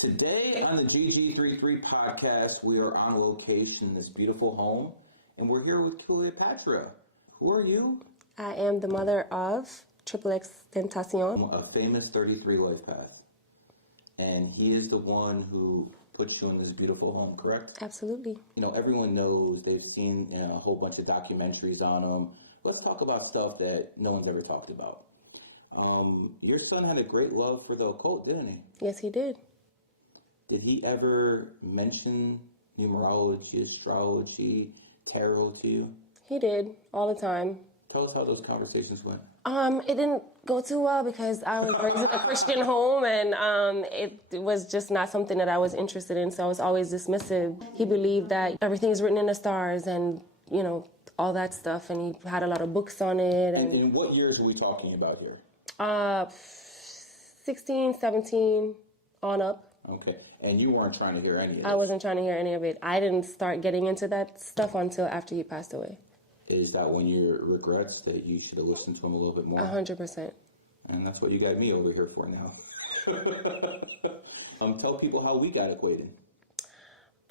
Today on the GG33 podcast, we are on location in this beautiful home, and we're here with Cleopatra. Who are you? I am the mother of Triple X Tentacion. A famous 33 life path. And he is the one who puts you in this beautiful home, correct? Absolutely. You know, everyone knows, they've seen a whole bunch of documentaries on him. Let's talk about stuff that no one's ever talked about. Your son had a great love for the occult, didn't he? Yes, he did. Did he ever mention numerology, astrology, tarot to you? He did, all the time. Tell us how those conversations went. It didn't go too well because I was raised in a Christian home, and it was just not something that I was interested in, so I was always dismissive. He believed that everything is written in the stars and, you know, all that stuff, and he had a lot of books on it. And what years are we talking about here? 16, 17, on up. Okay, and you weren't trying to hear any of it? I wasn't trying to hear any of it. I didn't start getting into that stuff until after he passed away. Is that when your regrets that you should have listened to him a little bit more? 100%. And that's what you got me over here for now. Tell people how we got acquainted.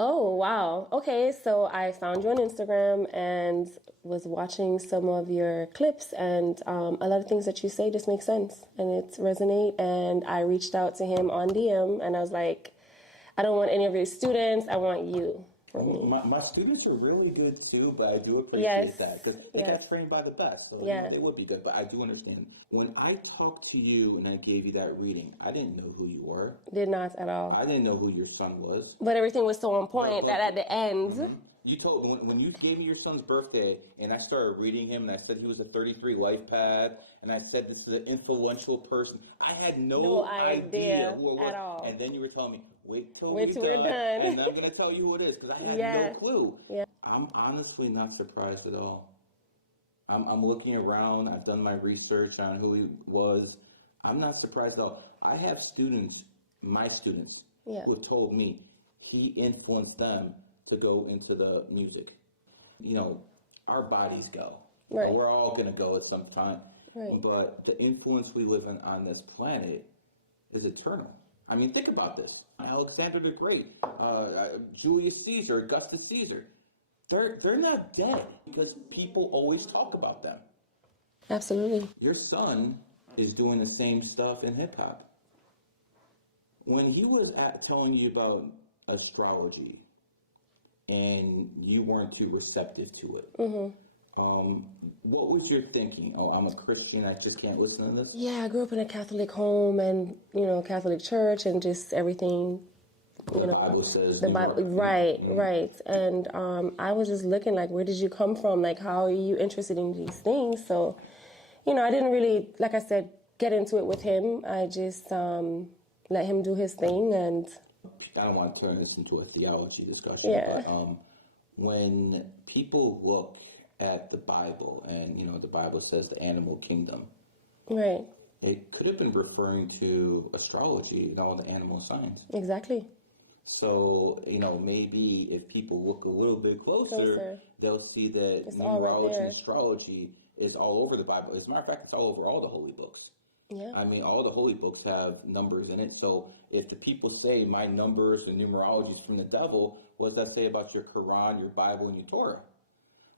Oh, wow. Okay, so I found you on Instagram and was watching some of your clips, and a lot of things that you say just make sense, and it resonate, and I reached out to him on DM, and I was like, I don't want any of your students, I want you for me. My students are really good too, but I do appreciate that because they got trained by the best, so they would be good. But I do understand. When I talked to you and I gave you that reading, I didn't know who you were. Did not at all. I didn't know who your son was. But everything was so on point that at the end... Mm-hmm. You told when you gave me your son's birthday, and I started reading him, and I said he was a 33 life path, and I said this is an influential person. I had no idea who it was. At all. And then you were telling me, wait till we're done, done, and I'm gonna tell you who it is because I had no clue. Yeah. I'm honestly not surprised at all. I'm looking around. I've done my research on who he was. I'm not surprised at all. I have students, my students, who have told me he influenced them to go into the music. You know, our bodies go. Right. We're all going to go at some time. Right. But the influence we live in on this planet is eternal. I mean, think about this. Alexander the Great, Julius Caesar, Augustus Caesar. They're not dead because people always talk about them. Absolutely. Your son is doing the same stuff in hip-hop. When he was telling you about astrology, and you weren't too receptive to it. What was your thinking? Oh, I'm a Christian, I just can't listen to this? Yeah, I grew up in a Catholic home and, you know, Catholic church and just everything. The Bible says. The Bible, right. And I was just looking like, where did you come from? Like, how are you interested in these things? So, you know, I didn't really, like I said, get into it with him. I just let him do his thing, and... I don't want to turn this into a theology discussion, but when people look at the Bible, and, you know, the Bible says the animal kingdom, right? It could have been referring to astrology and all the animal signs. Exactly. So, you know, maybe if people look a little bit closer. They'll see that it's numerology and astrology is all over the Bible. As a matter of fact, it's all over all the holy books. Yeah. I mean, all the holy books have numbers in it. So if the people say my numbers and numerology is from the devil, what does that say about your Quran, your Bible, and your Torah?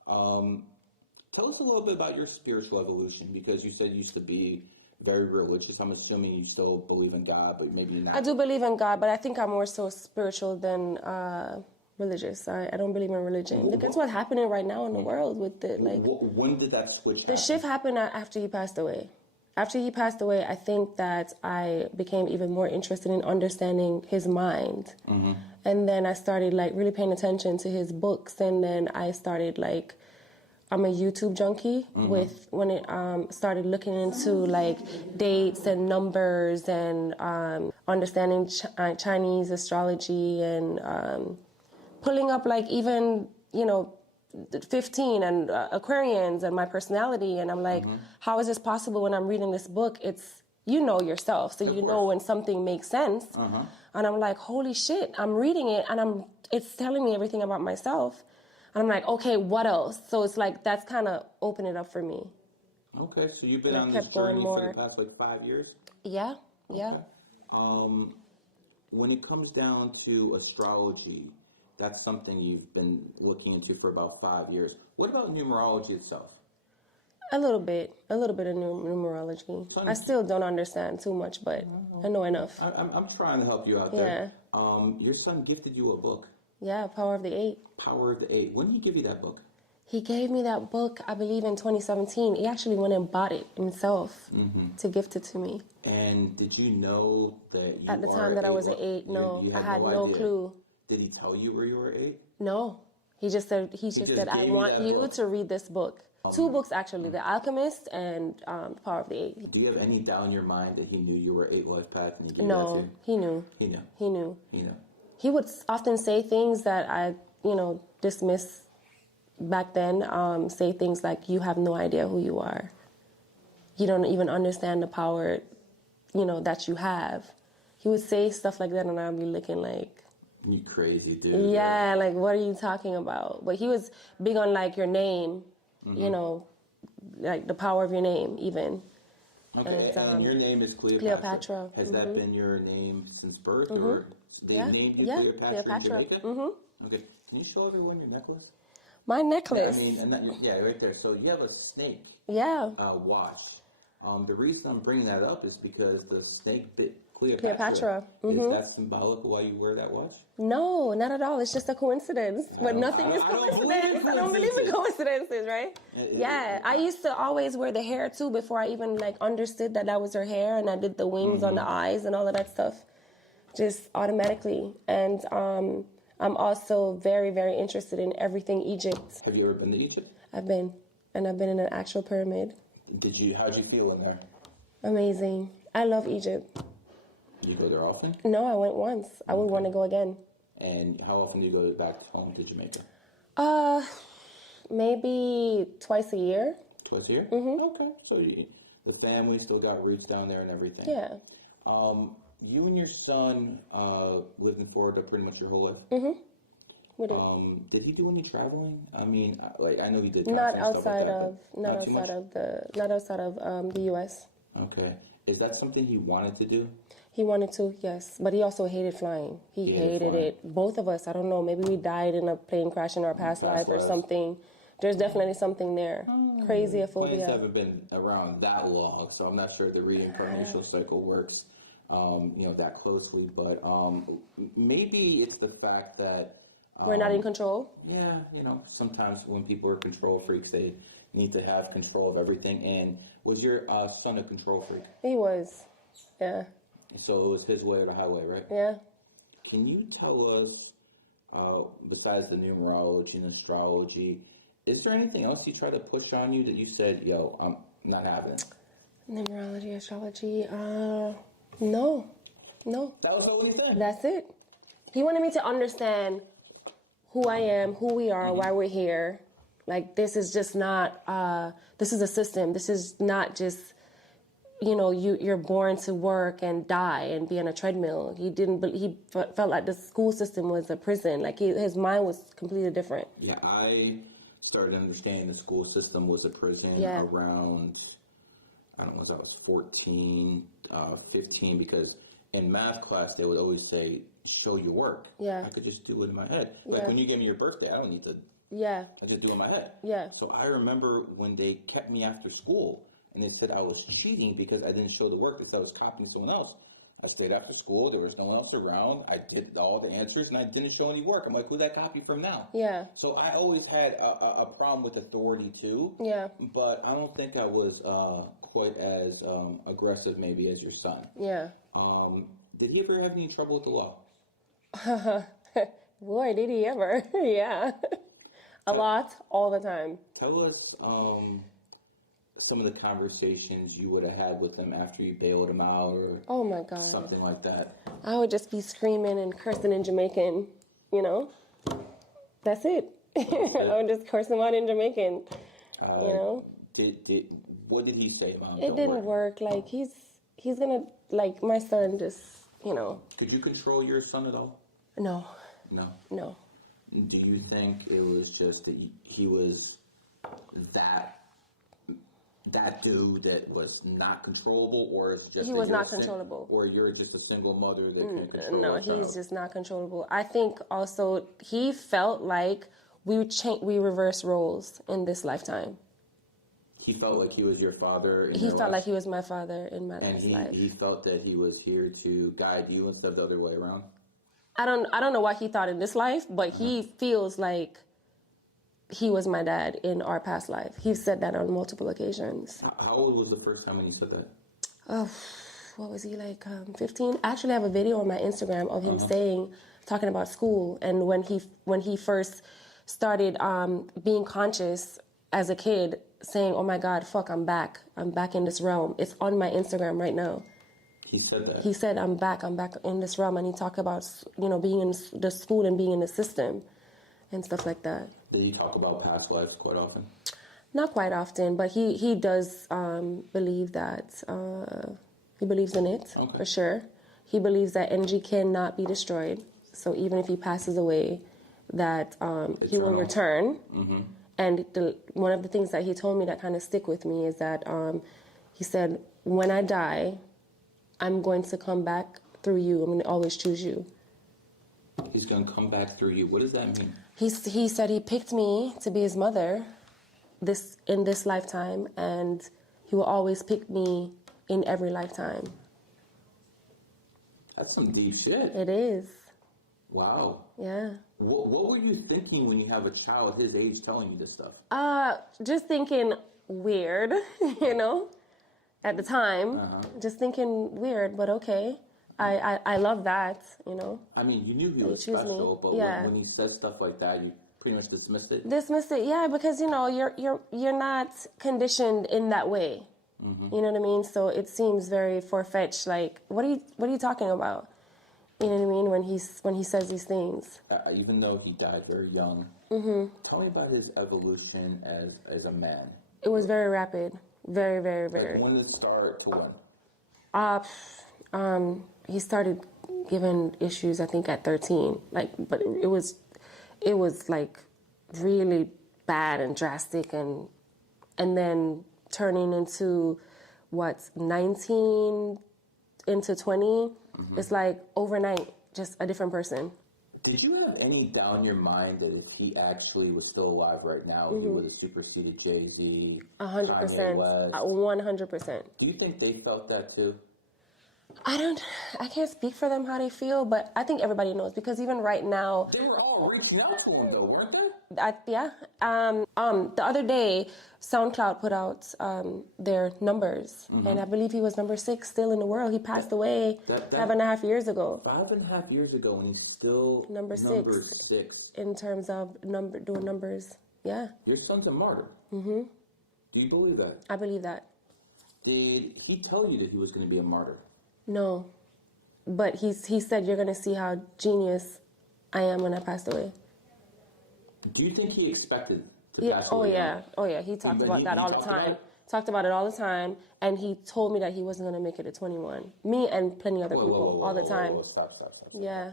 Tell us a little bit about your spiritual evolution, because you said you used to be very religious. I'm assuming you still believe in God, but maybe not. I do believe in God, but I think I'm more so spiritual than religious. I don't believe in religion. Look at what's happening right now in the world with the When did that switch happen? The shift happened after he passed away. After he passed away, I think that I became even more interested in understanding his mind. And then I started like really paying attention to his books. And then I started like, I'm a YouTube junkie when it started looking into like dates and numbers and understanding Chinese astrology and pulling up like even, you know, 15 and Aquarians and my personality, and I'm like, how is this possible when I'm reading this book? It's, you know yourself, so you know when something makes sense. And I'm like, holy shit, I'm reading it and it's telling me everything about myself. And I'm like, okay, what else? So it's like, that's kind of opened it up for me. Okay, so you've been on this journey for the past like 5 years? Yeah, yeah. Okay. when it comes down to astrology, that's something you've been looking into for about 5 years. What about numerology itself? A little bit of numerology. I still don't understand too much, but I know enough. I'm trying to help you out there. Your son gifted you a book. Yeah, Power of the Eight. Power of the Eight. When did he give you that book? He gave me that book, I believe, in 2017. He actually went and bought it himself to gift it to me. And did you know that you at the time that I was an 8? No, I had no clue. Did he tell you where you were 8? No, he just said I want you to read this book. 2 books actually, The Alchemist and Power of the Eight. Do you have any doubt in your mind that he knew you were 8 life path and he gave you that No, he knew. He knew. He knew. He knew. He would often say things that I, dismiss back then. Say things like, "You have no idea who you are. You don't even understand the power, that you have." He would say stuff like that, and I'd be looking like, "You crazy dude." Yeah, like, what are you talking about? But he was big on, like, your name, like the power of your name, even. Okay, and your name is Cleopatra. Has that been your name since birth, or they named you Cleopatra in Jamaica? Okay, can you show everyone your necklace? My necklace. Right there. So you have a snake. Yeah. Watch. The reason I'm bringing that up is because the snake bit Cleopatra. Mm-hmm. Is that symbolic of why you wear that watch? No, not at all. It's just a coincidence. But nothing is coincidence. I don't believe in coincidences, right? Yeah. I used to always wear the hair too before I even understood that was her hair, and I did the wings on the eyes and all of that stuff just automatically. And I'm also very, very interested in everything Egypt. Have you ever been to Egypt? I've been. And I've been in an actual pyramid. How'd you feel in there? Amazing. I love Egypt. You go there often? No, I went once. I would want to go again. And how often do you go back home to Jamaica? Maybe twice a year. Twice a year? Mm-hmm. Okay. So the family still got roots down there and everything. Yeah. You and your son lived in Florida pretty much your whole life? Mm-hmm. We did. Did he do any traveling? I mean, I know he did. Not outside of the U.S. Okay. Is that something he wanted to do? He wanted to, yes. But he also hated flying. He hated it. Both of us, I don't know, maybe we died in a plane crash in our past life or something. There's definitely something there. Crazy phobia. Planes haven't been around that long, so I'm not sure the reincarnational cycle works, that closely. But maybe it's the fact that we're not in control. Yeah, sometimes when people are control freaks, they need to have control of everything. And was your son a control freak? He was. Yeah. So it was his way or the highway, right? Yeah. Can you tell us, besides the numerology and astrology, is there anything else he tried to push on you that you said, "Yo, I'm not having it"? Numerology, astrology, no. That was what he said. That's it. He wanted me to understand who I am, who we are, why we're here. Like, this is just not, this is a system. This is not just, you're born to work and die and be on a treadmill. He felt like the school system was a prison. Like, his mind was completely different. Yeah, I started understanding the school system was a prison around, I don't know, I was 14, 15, because in math class, they would always say, "Show your work." Yeah. I could just do it in my head. Like, when you give me your birthday, I don't need to. Yeah. I just do it in my head. Yeah. So I remember when they kept me after school, and they said I was cheating because I didn't show the work. They said I was copying someone else. I stayed after school. There was no one else around. I did all the answers, and I didn't show any work. I'm like, who's that copy from now? Yeah. So I always had a problem with authority, too. Yeah. But I don't think I was quite as aggressive, maybe, as your son. Yeah. Did he ever have any trouble with the law? Boy, did he ever. Yeah. A lot, all the time. Tell us some of the conversations you would have had with him after you bailed him out, or oh my God, something like that. I would just be screaming and cursing in Jamaican, That's it. I would just curse him out in Jamaican, What did he say, Mom? It didn't work. Like, he's gonna, like, my son just, Could you control your son at all? No. No. Do you think it was just that he was that that dude that was not controllable, or is just He that was you're not controllable. or you're just a single mother that can control No, a child? he's just not controllable. I think also he felt like we reversed roles in this lifetime. He felt like he was your father. He felt like he was my father in my last life. He felt that he was here to guide you instead of the other way around. I don't know what he thought in this life, but he feels like he was my dad in our past life. He said that on multiple occasions. How old was the first time when you said that? Oh, what was he, like 15? I actually have a video on my Instagram of him talking about school, and when he first started being conscious as a kid, saying, "Oh my God, fuck, I'm back in this realm." It's on my Instagram right now. He said that. He said, I'm back in this realm," and he talked about being in the school and being in the system and stuff like that. Did he talk about past lives quite often? Not quite often, but he does believe that he believes in it for sure. He believes that energy cannot be destroyed. So even if he passes away, that he will return. Mm-hmm. And one of the things that he told me that kind of stick with me is that he said, "When I die, I'm going to come back through you. I'm going to always choose you." He's going to come back through you. What does that mean? He said he picked me to be his mother in this lifetime, and he will always pick me in every lifetime. That's some deep shit. It is. Wow. Yeah. What were you thinking when you have a child his age telling you this stuff? Just thinking weird, at the time. Just thinking weird, but okay. I love that, I mean, you knew he was choose special, but yeah. when he said stuff like that, you pretty much dismissed it? Dismissed it, yeah, because, you're not conditioned in that way. Mm-hmm. You know what I mean? So it seems very far-fetched, like, what are you talking about? You know what I mean? When he says these things. Even though he died very young, tell me about his evolution as a man. It was very rapid. Very, very, very. Like when did it start to when? He started giving issues, I think, at 13. But it was like really bad and drastic, and then turning into 19 into 20. It's like overnight, just a different person. Did you have any doubt in your mind that if he actually was still alive right now, he would have superseded Jay-Z, 100%, 100%. Do you think they felt that too? I can't speak for them how they feel, but I think everybody knows, because even right now, They were all reaching out to him though, weren't they? The other day, SoundCloud put out their numbers, and I believe he was number 6 still in the world. He passed away 5.5 years ago. 5.5 years ago, and he's still number 6 in terms of doing numbers. Yeah. Your son's a martyr. Mm-hmm. Do you believe that? I believe that. Did he tell you that he was going to be a martyr? No, but he said, "You're going to see how genius I am when I passed away." Do you think he expected to pass away? Oh yeah. He talked about that all the time. Talked about it all the time, and he told me that he wasn't going to make it to 21. Me and plenty other people all the time. Stop. Yeah.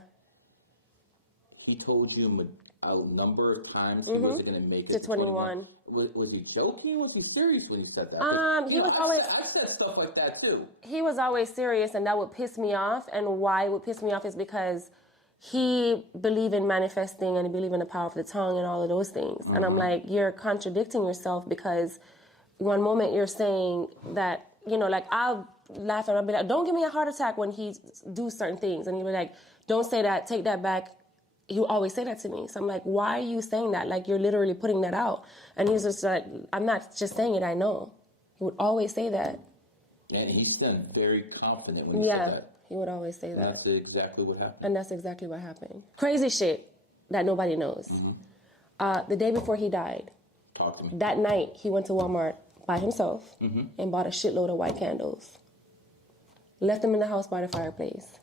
He told you a number of times he wasn't going to make it to 21. Was he joking? Was he serious when he said that? He was always. I said stuff like that too. He was always serious, and that would piss me off. And why it would piss me off is because he believed in manifesting and he believed in the power of the tongue and all of those things. And I'm like, you're contradicting yourself, because one moment you're saying that, like, I'll laugh and I'll be like, "Don't give me a heart attack" when he do certain things, and he'll be like, "Don't say that, take that back." He would always say that to me. So I'm like, why are you saying that? Like, you're literally putting that out. And he's just like, I'm not just saying it, I know. He would always say that. And he's been very confident when he said that. He would always say that. That's exactly what happened. And that's exactly what happened. Crazy shit that nobody knows. The day before he died, Talk to me. that night, he went to Walmart by himself and bought a shitload of white candles. Left them in the house by the fireplace.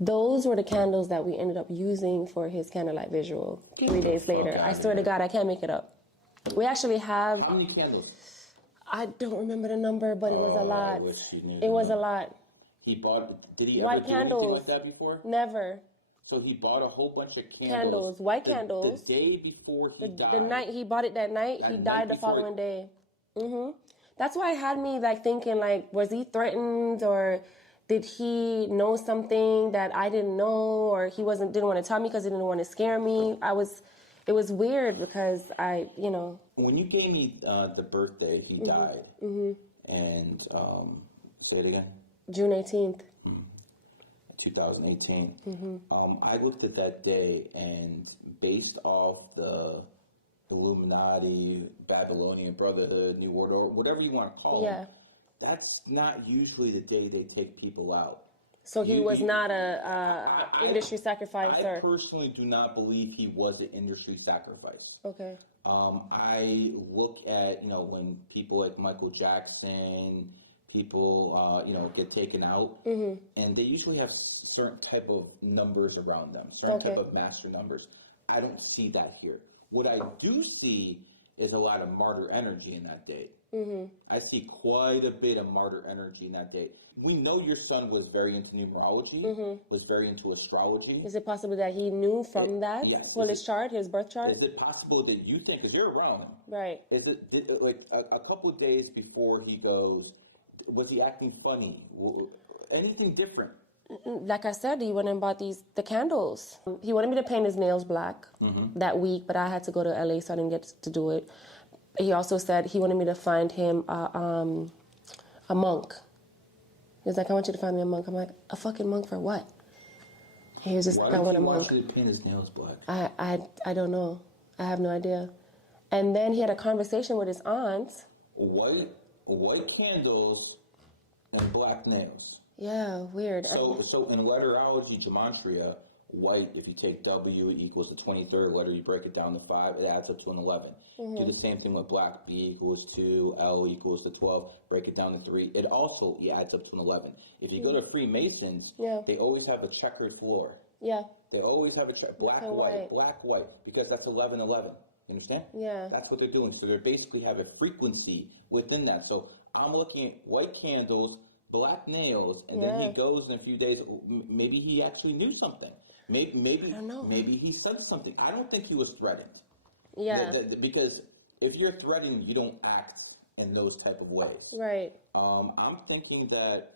Those were the candles that we ended up using for his candlelight visual 3 days later. I swear to God, I can't make it up. We actually have... How many candles? I don't remember the number, but it was a lot. I wish you knew. It was a lot. He bought... Did he white ever do candles. anything like that before? Never. So he bought a whole bunch of candles. White candles. The day before he died. The night he bought it that night, he died the following day. That's why it had me like thinking like, was he threatened or did he know something that I didn't know, or he didn't want to tell me because he didn't want to scare me? It was weird because When you gave me the birthday, he died. And say it again. June 18th. 2018. I looked at that day, and based off the Illuminati, Babylonian Brotherhood, New World Order, whatever you want to call them, that's not usually the day they take people out. So he was not a industry sacrificer. I personally do not believe he was an industry sacrifice. Okay. I look at, when people like Michael Jackson, people, get taken out, and they usually have certain type of numbers around them, certain type of master numbers. I don't see that here. What I do see is a lot of martyr energy in that date. I see quite a bit of martyr energy in that date. We know your son was very into numerology, was very into astrology. Is it possible that he knew from that? Yes. Well, his chart, his birth chart? Is it possible that you think, because you're around him, right? Like a couple of days before he goes, was he acting funny? Anything different? Like I said, he went and bought the candles. He wanted me to paint his nails black that week, but I had to go to LA, so I didn't get to do it. He also said he wanted me to find him a monk. He was like, I want you to find me a monk. I'm like, a fucking monk for what? He was just like, I want a monk. Why would he paint his nails black? I don't know. I have no idea. And then he had a conversation with his aunt. White candles and black nails. Yeah, weird. So in letterology, gematria, white, if you take W equals the 23rd letter, you break it down to 5, it adds up to an 11. Do the same thing with black, B equals 2, L equals to 12, break it down to 3. It also adds up to an 11. If you go to Freemasons, they always have a checkered floor. Yeah. They always have a black, white, because that's 11, 11. You understand? Yeah. That's what they're doing. So they basically have a frequency within that. So I'm looking at white candles, black nails, and then he goes in a few days. Maybe he actually knew something. Maybe I don't know. Maybe he said something. I don't think he was threatened. Yeah. Because if you're threatened, you don't act in those type of ways. Right. I'm thinking that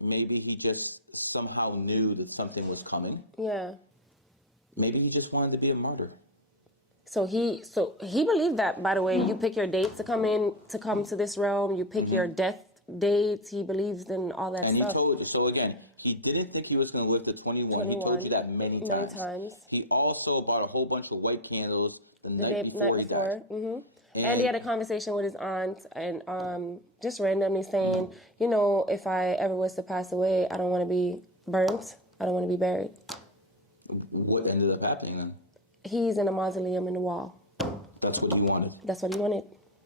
maybe he just somehow knew that something was coming. Yeah. Maybe he just wanted to be a martyr. So he believed that, by the way. You pick your dates to come to this realm. You pick your death dates. He believes in all that stuff. And he told you. So again, he didn't think he was going to live to 21. He told you that many times. He also bought a whole bunch of white candles the night before he died. And he had a conversation with his aunt, and just randomly saying, if I ever was to pass away, I don't want to be burnt. I don't want to be buried. What ended up happening then? He's in a mausoleum in the wall. That's what he wanted. That's what he wanted.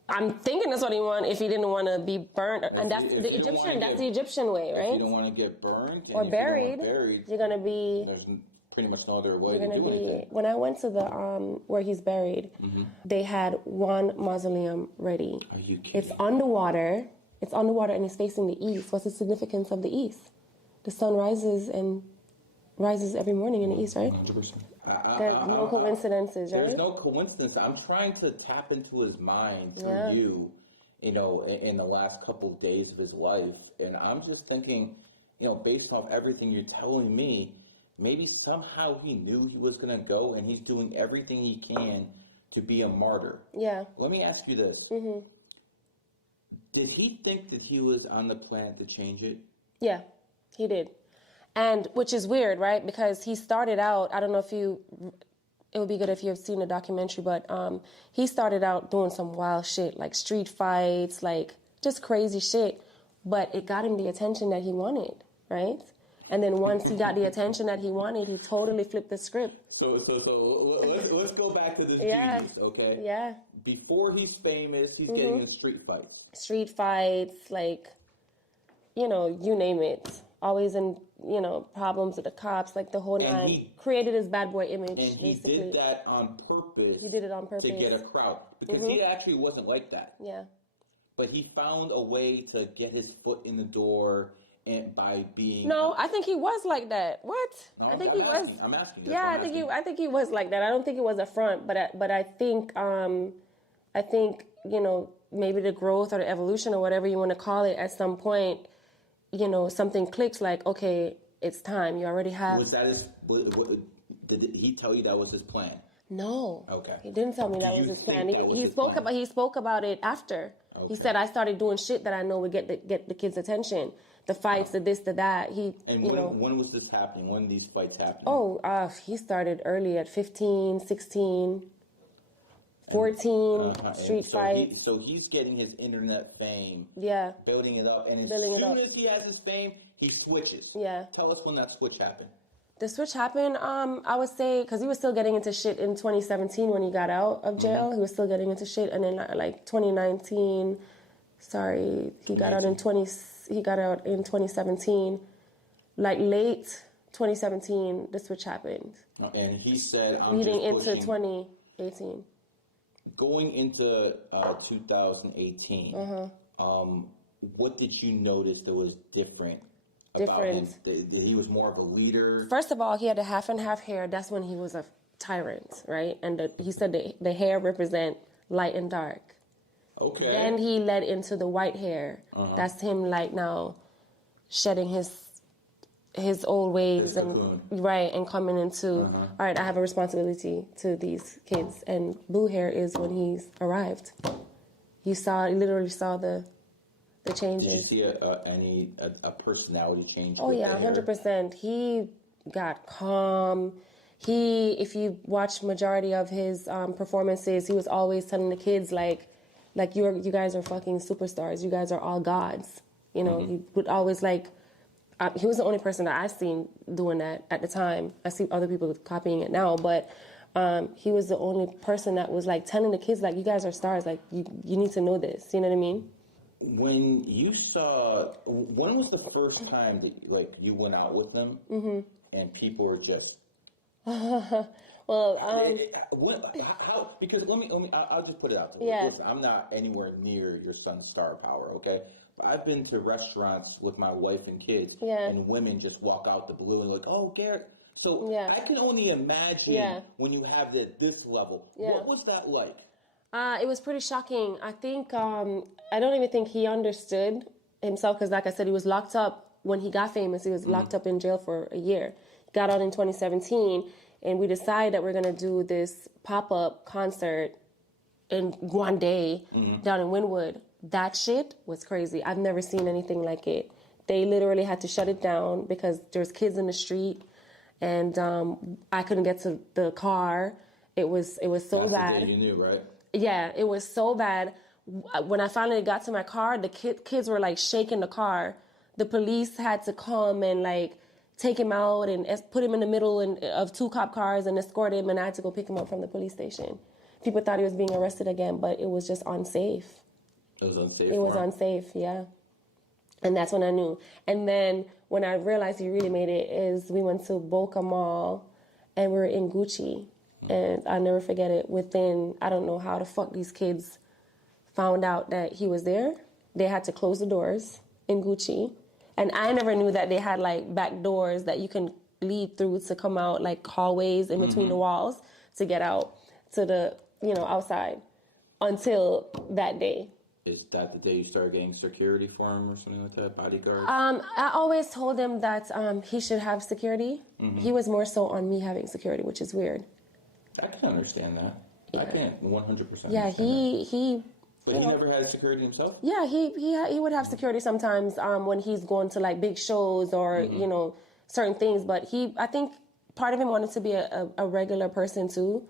I'm thinking that's what he wanted if he didn't want to be burnt. And that's the Egyptian way, right? If you don't want to get burned or buried, you're going to be... There's pretty much no other way to do anything. When I went to the where he's buried, they had one mausoleum ready. Are you kidding? It's underwater. It's underwater and it's facing the east. What's the significance of the east? The sun rises every morning in the east, right? 100%. There's no coincidences, right? There's no coincidence. I'm trying to tap into his mind through you, in the last couple of days of his life. And I'm just thinking, based off everything you're telling me, maybe somehow he knew he was going to go and he's doing everything he can to be a martyr. Yeah. Let me ask you this. Did he think that he was on the planet to change it? Yeah, he did. And which is weird, right? Because he started out, I don't know if it would be good if you have seen the documentary, but he started out doing some wild shit, like street fights, like just crazy shit. But it got him the attention that he wanted, right? And then once he got the attention that he wanted, he totally flipped the script. So let's go back to this genius, okay? Yeah. Before he's famous, he's getting in street fights. Street fights, like, you name it. Always in, problems with the cops, like the whole nine. He created his bad boy image, and he did that on purpose. He did it on purpose. To get a crowd. Because he actually wasn't like that. Yeah. But he found a way to get his foot in the door and by being... No, I think he was like that. What? No, I think he was... I'm asking. Yeah, I think he was like that. I don't think it was a front, but I think, maybe the growth or the evolution or whatever you want to call it, at some point, you know, something clicks like, okay, it's time. You already have. Was that his? Did he tell you that was his plan? No. Okay. He didn't tell me that was his plan. He spoke about it after. Okay. He said, I started doing shit that I know would get the kids' attention. The fights, the this, the that. When was this happening? When these fights happening? Oh, he started early at 15, 16, 14, street fights. So he's getting his internet fame. Yeah. Building it up. And as soon as he has his fame, he switches. Yeah. Tell us when that switch happened. The switch happened, I would say, because he was still getting into shit in 2017 when he got out of jail. Mm-hmm. He was still getting into shit. And then, like, 2019, he got out in 2017. Like, late 2017, the switch happened. And he said, leading into 2018. Going into 2018, what did you notice that was different? About him? He was more of a leader. First of all, he had a half and half hair. That's when he was a tyrant, right? And he said the hair represent light and dark. Okay. Then he led into the white hair. That's him, like, now shedding his old ways and coming into all right, I have a responsibility to these kids. And blue hair is when he's arrived. He literally saw the changes. Did you see a personality change? Oh yeah, 100%. He got calm. If you watch majority of his performances, he was always telling the kids like you guys are fucking superstars. You guys are all gods. You know, he would always he was the only person that I've seen doing that at the time. I see other people copying it now, but he was the only person that was like telling the kids like, you guys are stars. Like you need to know this. You know what I mean? When was the first time that you went out with them and people were just well, how? Because I'll just put it out there. Yeah. Listen, I'm not anywhere near your son's star power, okay? But I've been to restaurants with my wife and kids, and women just walk out the blue and like, oh, Garrett. So I can only imagine when you have this level. What was that like? It was pretty shocking. I think, I don't even think he understood himself because, like I said, he was locked up when he got famous. He was locked up in jail for a year. He got out in 2017, and we decided that we're going to do this pop-up concert in Guandé down in Wynwood. That shit was crazy. I've never seen anything like it. They literally had to shut it down because there's kids in the street, and I couldn't get to the car. It was so bad. The day you knew, right? Yeah, it was so bad. When I finally got to my car, the kids were like shaking the car. The police had to come and like take him out and put him in the middle of two cop cars and escort him, and I had to go pick him up from the police station. People thought he was being arrested again, but it was just unsafe. It was unsafe? It was unsafe, yeah. And that's when I knew. And then when I realized he really made it is we went to Boca Mall and we were in Gucci. And I'll never forget it. Within, I don't know how the fuck these kids found out that he was there. They had to close the doors in Gucci. And I never knew that they had like back doors that you can lead through to come out, like hallways in between the walls to get out to the, outside until that day. Is that the day you started getting security for him or something like that, bodyguard? I always told him that he should have security. He was more so on me having security, which is weird. I can understand that. I can't 100%. Yeah, he. But he never had security himself. Yeah, he would have security sometimes when he's going to like big shows or certain things. But I think part of him wanted to be a regular person too,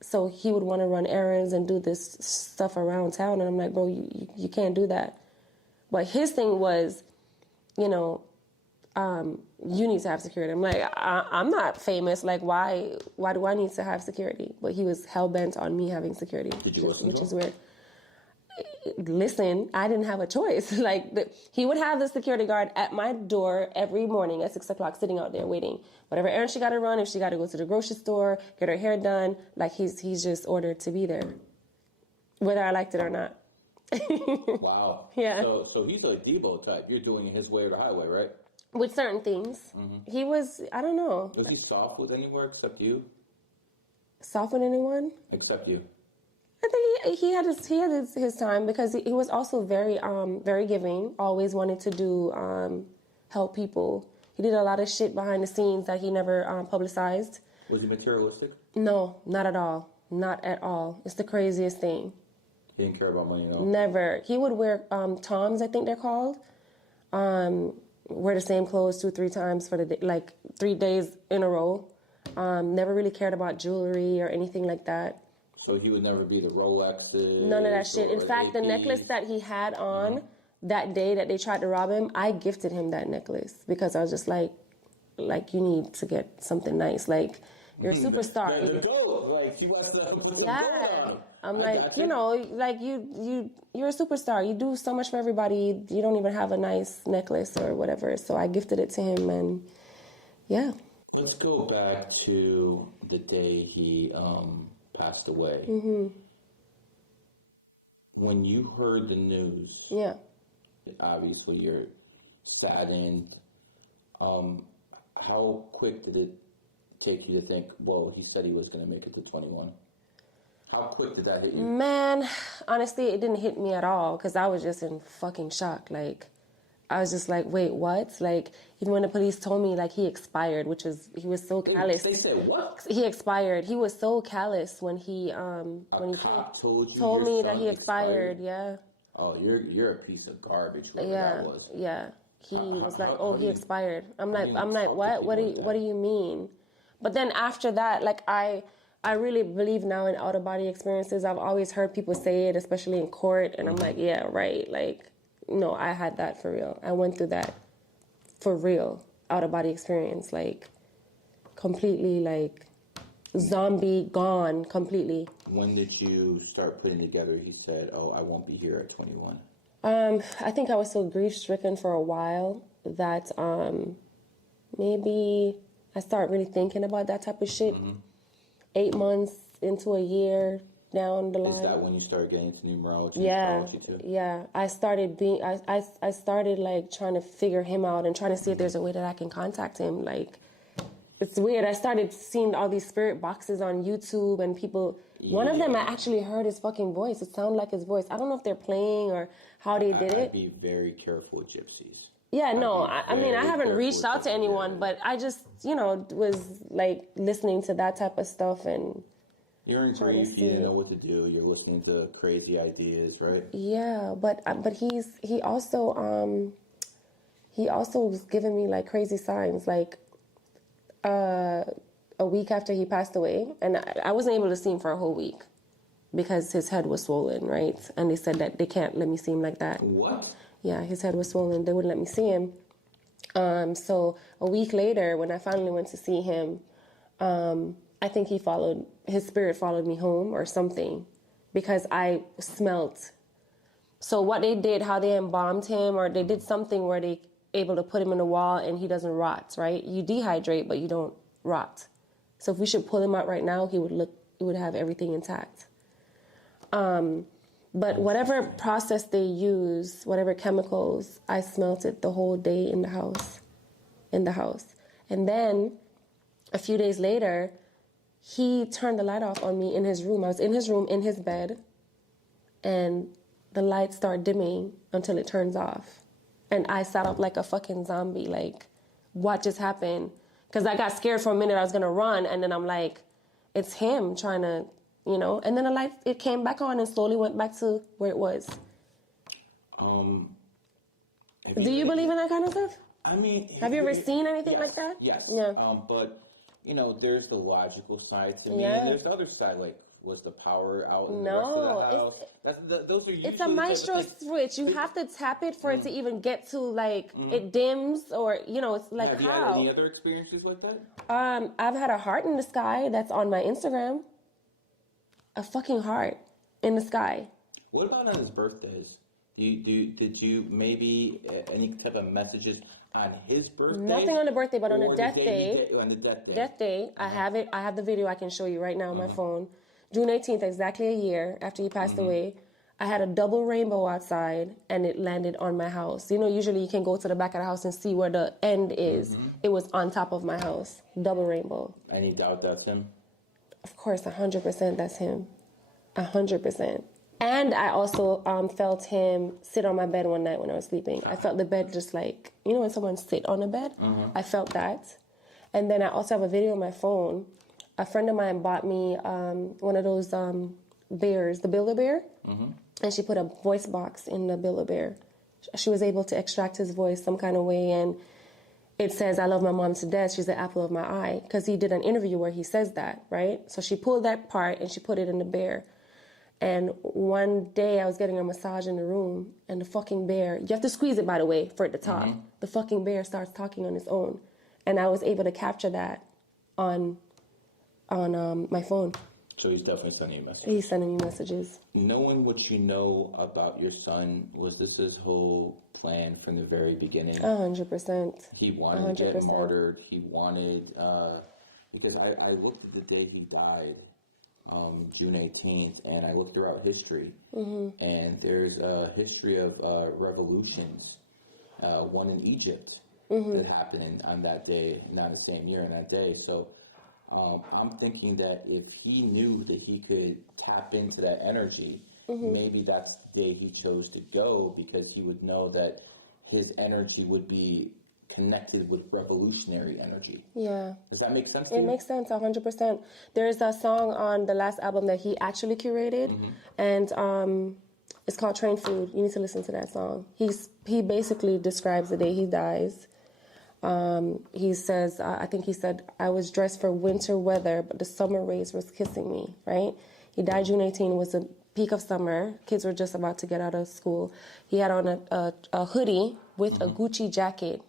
so he would want to run errands and do this stuff around town. And I'm like, bro, you can't do that. But his thing was, you need to have security. I'm like, I'm not famous. Like, why do I need to have security? But he was hell-bent on me having security. Did you listen to him? Which is weird. Listen, I didn't have a choice. He would have the security guard at my door every morning at 6 o'clock sitting out there waiting. Whatever errand she got to run, if she got to go to the grocery store, get her hair done, like he's just ordered to be there, whether I liked it or not. Wow. Yeah. So he's a Debo type. You're doing it his way or the highway, right? With certain things. He was, I don't know. Was he soft with anywhere except you? Soft with anyone? Except you. I think he had his time because he was also very giving. Always wanted to do help people. He did a lot of shit behind the scenes that he never publicized. Was he materialistic? No, not at all. Not at all. It's the craziest thing. He didn't care about money at all? Never. He would wear Toms, I think they're called. Wear the same clothes 2-3 times for the day, like 3 days in a row. Never really cared about jewelry or anything like that. So he would never be the Rolexes? None of that shit. In fact, the necklace that he had on that day that they tried to rob him, I gifted him that necklace because I was just like you need to get something nice. Like, you're a superstar. There go. Like, she wants to put some gold on. I'm like, you know, like you're a superstar. You do so much for everybody. You don't even have a nice necklace or whatever. So I gifted it to him, and yeah. Let's go back to the day he passed away. When you heard the news, yeah, obviously you're saddened. How quick did it take you to think, well, he said he was going to make it to 21? How quick did that hit you? Man, honestly, it didn't hit me at all because I was just in fucking shock. Like, I was just like, wait, what? Like, even when the police told me, like, he expired, he was so callous. They said what? He expired. He was so callous when he cop told me that he expired. Yeah. Oh, you're a piece of garbage. Whoever that was. Yeah. He was like, oh, he expired. I'm like, what? What do you mean? But then after that, like, I really believe now in out-of-body experiences. I've always heard people say it, especially in court, and I'm like, yeah, right. Like, no, I had that for real. I went through that for real, out-of-body experience, like, completely, like, zombie gone completely. When did you start putting together, he said, oh, I won't be here at 21? I think I was so grief-stricken for a while that maybe I started really thinking about that type of shit. 8 months into a year down the line. Is that when you started getting into numerology? Yeah. I started like trying to figure him out and trying to see if there's a way that I can contact him. Like, it's weird. I started seeing all these spirit boxes on YouTube and people. Yeah. One of them, I actually heard his fucking voice. It sounded like his voice. I don't know if they're playing or how they did it. I'd be very careful with gypsies. Yeah, no, I mean, I haven't reached out to anyone, but I just, was like listening to that type of stuff and. You're in grief. You didn't know what to do. You're listening to crazy ideas, right? Yeah, but he also was giving me like crazy signs, like a week after he passed away, and I wasn't able to see him for a whole week because his head was swollen, right? And they said that they can't let me see him like that. What? Yeah, his head was swollen. They wouldn't let me see him. So a week later, when I finally went to see him, I think his spirit followed me home or something because I smelt. So what they did, how they embalmed him, or they did something where they able to put him in a wall and he doesn't rot, right? You dehydrate, but you don't rot. So if we should pull him out right now, he would have everything intact. But whatever process they use, whatever chemicals, I smelt it the whole day in the house. And then a few days later, he turned the light off on me in his room. I was in his room, in his bed, and the lights start dimming until it turns off. And I sat up like a fucking zombie, like, what just happened? Because I got scared for a minute. I was going to run, and then I'm like, it's him trying to, And then the light, it came back on and slowly went back to where it was. Do you believe in that kind of stuff? I mean... Have you ever seen anything like that? Yes. Yeah. But, there's the logical side to me, and there's the other side, like, was the power out in the rest of the house? Those are usually... It's a maestro switch. You have to tap it for it to even get to, like, it dims or, it's like have how? Have you had any other experiences like that? I've had a heart in the sky that's on my Instagram. A fucking heart in the sky. What about on his birthdays? Did you maybe any type of messages on his birthday? Nothing on the birthday, but on the death day. On the death day. Death day. I have it. I have the video I can show you right now on my phone. June 18th, exactly a year after he passed away. I had a double rainbow outside, and it landed on my house. Usually you can go to the back of the house and see where the end is. It was on top of my house. Double rainbow. Any doubt that's him? Of course, 100% that's him. 100%. And I also felt him sit on my bed one night when I was sleeping. I felt the bed just like, you know when someone sit on a bed? I felt that. And then I also have a video on my phone. A friend of mine bought me one of those bears, the Build-A-Bear. And she put a voice box in the Build-A-Bear. She was able to extract his voice some kind of way. And it says, I love my mom to death. She's the apple of my eye. Because he did an interview where he says that, right? So she pulled that part and she put it in the bear. And one day I was getting a massage in the room, and the fucking bear, you have to squeeze it, by the way, for it to talk. The fucking bear starts talking on its own. And I was able to capture that on my phone. So he's definitely sending you messages. He's sending me messages. Knowing what you know about your son, was this his whole plan from the very beginning? 100%. He wanted to get martyred. He wanted, because I looked at the day he died, June 18th, and I looked throughout history, and there's a history of revolutions, one in Egypt that happened on that day, not the same year, in that day. So I'm thinking that if he knew that he could tap into that energy, maybe that's the day he chose to go, because he would know that his energy would be connected with revolutionary energy. Yeah. Does that make sense to you? It makes sense, 100%. There's a song on the last album that he actually curated, and it's called Train Food. You need to listen to that song. He basically describes the day he dies. He says, I think he said, I was dressed for winter weather, but the summer rays was kissing me, right? He died June 18, was the peak of summer. Kids were just about to get out of school. He had on a hoodie with a Gucci jacket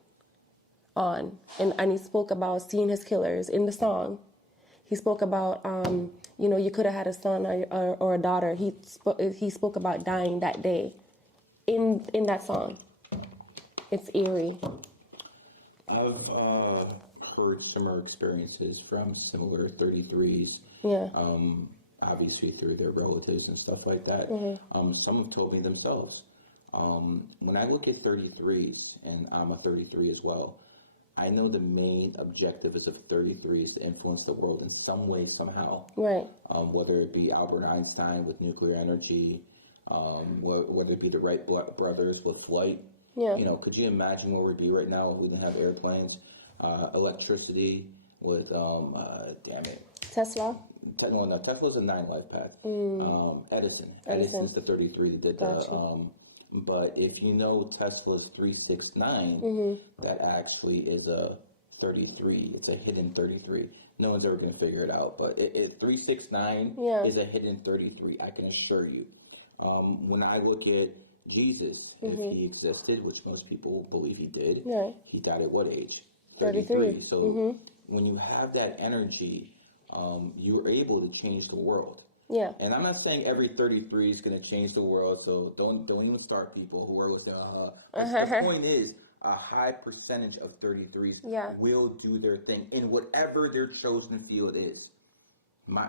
on, and he spoke about seeing his killers in the song. He spoke about, you could have had a son or a daughter. He spoke about dying that day in that song. It's eerie. I've heard similar experiences from similar 33s. Yeah. Obviously through their relatives and stuff like that. Some have told me themselves. When I look at 33s, and I'm a 33 as well, I know the main objective is of 33 is to influence the world in some way, somehow. Right. Whether it be Albert Einstein with nuclear energy, whether it be the Wright brothers with flight. Yeah. Could you imagine where we'd be right now if we didn't have airplanes? Electricity with, damn it. Tesla? No, Tesla's a 9 life path. Edison. Edison's the 33 that did that. But if you know Tesla's 369, that actually is a 33. It's a hidden 33. No one's ever going to figure it out. But 369 is a hidden 33, I can assure you. When I look at Jesus, if he existed, which most people believe he did, he died at what age? 33. So when you have that energy, you're able to change the world. Yeah. And I'm not saying every 33 is going to change the world, so don't even start people who are listening. The point is, a high percentage of 33s will do their thing in whatever their chosen field is.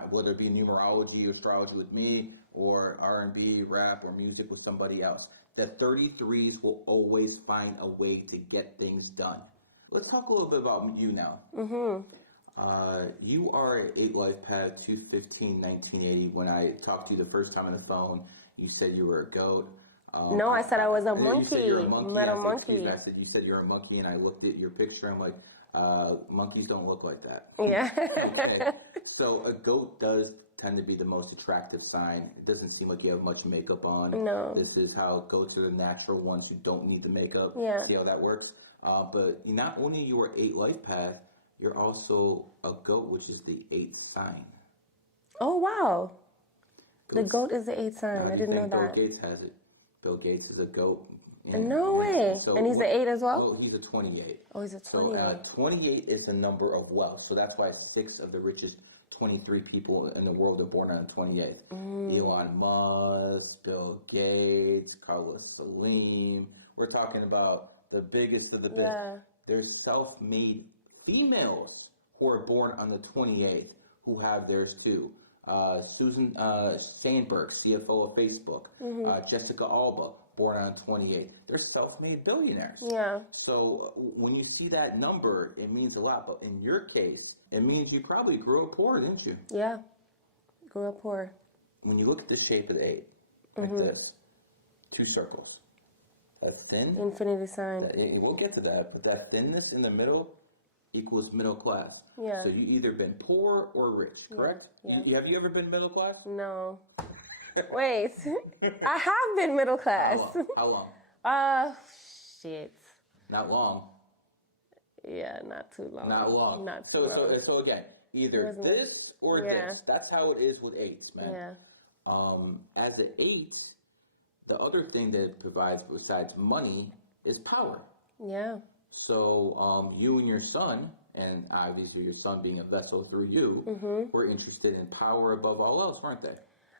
Whether it be numerology or astrology with me, or R&B, rap, or music with somebody else. The 33s will always find a way to get things done. Let's talk a little bit about you now. You are 8 Life Path 2/15/1980. When I talked to you the first time on the phone, you said you were a goat. No, I said I was a monkey. You said you're a monkey. Met a monkey. I said you said you're a monkey, and I looked at your picture. I'm like, monkeys don't look like that. Yeah. Okay. So a goat does tend to be the most attractive sign. It doesn't seem like you have much makeup on. No. This is how goats are the natural ones who don't need the makeup. Yeah. See how that works? But not only you are 8 Life Path, you're also a goat, which is the 8th sign. Oh, wow. The goat is the 8th sign. I didn't know that. Bill Gates has it. Bill Gates is a goat. No way. And he's the 8 as well? Oh, he's a 28. Oh, he's a 28. So 28 is a number of wealth. So that's why 6 of the richest 23 people in the world are born on the 28th. Elon Musk, Bill Gates, Carlos Slim. We're talking about the biggest of the big. Yeah. There's self-made females who are born on the 28th who have theirs too. Susan Sandberg, CFO of Facebook. Jessica Alba, born on 28. They're self-made billionaires. Yeah. So when you see that number, it means a lot. But in your case, it means you probably grew up poor, didn't you? Yeah. Grew up poor. when you look at the shape of the 8, like this, 2 circles, that's thin. Infinity sign. We'll get to that, but that thinness in the middle equals middle class. Yeah. So you either been poor or rich, correct? Yeah. Have you ever been middle class? No. Wait. I have been middle class. How long? Shit. Not long. Yeah, not too long. Not long. Not too long. So again, either this or this. That's how it is with 8s, man. Yeah. As an 8, the other thing that it provides besides money is power. Yeah. So you and your son, and obviously your son being a vessel through you, were interested in power above all else, weren't they?